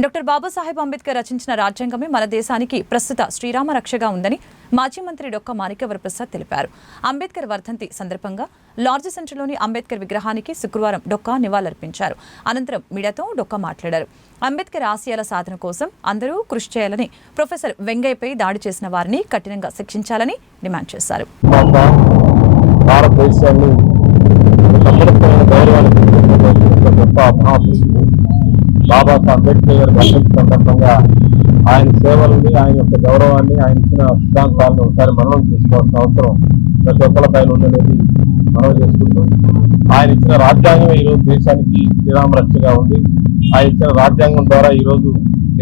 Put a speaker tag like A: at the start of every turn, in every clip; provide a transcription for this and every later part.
A: Doctor Babasaheb Ambedkar రచించిన రాజ్యాంగమే మన దేశానికి ప్రస్తుత శ్రీరామ రక్షగా ఉందని మాజీ మంత్రి డొక్క మాణిక్యవర ప్రసాద్ తెలిపారు. అంబేద్కర్ వర్ధంతి సందర్భంగా లార్జ్ సెంటర్లోని అంబేద్కర్ విగ్రహానికి శుక్రవారం డొక్క నివాళులర్పించారు. అనంతరం మీడియాతో డొక్క మాట్లాడారు. అంబేద్కర్ ఆశయాల సాధన కోసం అందరూ కృషి చేయాలని ప్రొఫెసర్ వెంగయ్యపై దాడి చేసిన వారిని కఠినంగా శిక్షించాలని డిమాండ్ చేశారు.
B: భారతదేశాన్ని బాబాసాహెబ్ అంబేద్కర్ గారి వర్ధంతి సందర్భంగా ఆయన సేవల్ని ఆయన యొక్క గౌరవాన్ని ఆయన ఇచ్చిన సిద్ధాంతాలను ఒకసారి మరణం చేసుకోవాల్సిన అవసరం ప్రతి ఒక్కరిపైన ఉందనేది మనం చేసుకుంటూ ఆయన ఇచ్చిన రాజ్యాంగం ఈరోజు దేశానికి శ్రీరామ రక్షగా ఉంది. ఆయన ఇచ్చిన రాజ్యాంగం ద్వారా ఈరోజు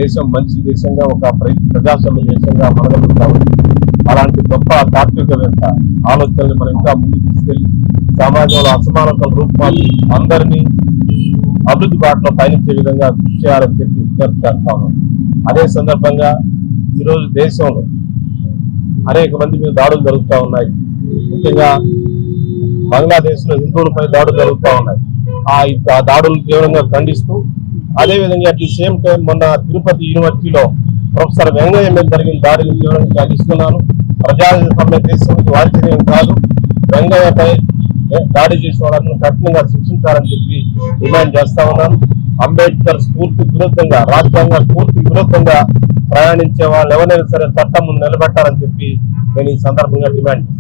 B: దేశం మంచి దేశంగా ఒక ప్రజాస్వామ్య దేశంగా మనగలుగుతా ఉంది. అలాంటి గొప్ప తాత్వికవేత్త ఆలోచనలు మనం ఇంకా ముందుకు తీసుకెళ్ళి సమాజంలో అసమానతలు రూపుమాపి అందరినీ అభివృద్ధి బాటలో పయనించే విధంగా కృషి చేయాలని చెప్పి విజ్ఞప్తి చేస్తా ఉన్నాం. అదే సందర్భంగా ఈరోజు దేశంలో అనేక మంది మీద దాడులు జరుగుతూ ఉన్నాయి. ముఖ్యంగా బంగ్లాదేశ్లో హిందువులపై దాడులు జరుగుతూ ఉన్నాయి. ఆ ఆ దాడులు తీవ్రంగా ఖండిస్తూ అదేవిధంగా అట్ ది సేమ్ టైం మొన్న తిరుపతి యూనివర్సిటీలో ప్రొఫెసర్ వెంగయ్య మీద జరిగిన దాడిని తీవ్రంగా ఖండిస్తున్నాను. ప్రజాస్వామ్య దేశం ఇది వారిచేయం కాదు. వెంగయ్యపై దాడి చేసిన వాళ్ళందరూ కఠినంగా శిక్షించాలని చెప్పి డిమాండ్ చేస్తా ఉన్నాను అంబేద్కర్ స్ఫూర్తి విరుద్ధంగా రాజ్యాంగ స్ఫూర్తి విరుద్ధంగా ప్రయాణించే వాళ్ళు ఎవరైనా సరే చట్టం ముందు నిలబెట్టాలని చెప్పి నేను ఈ సందర్భంగా డిమాండ్ చేస్తాను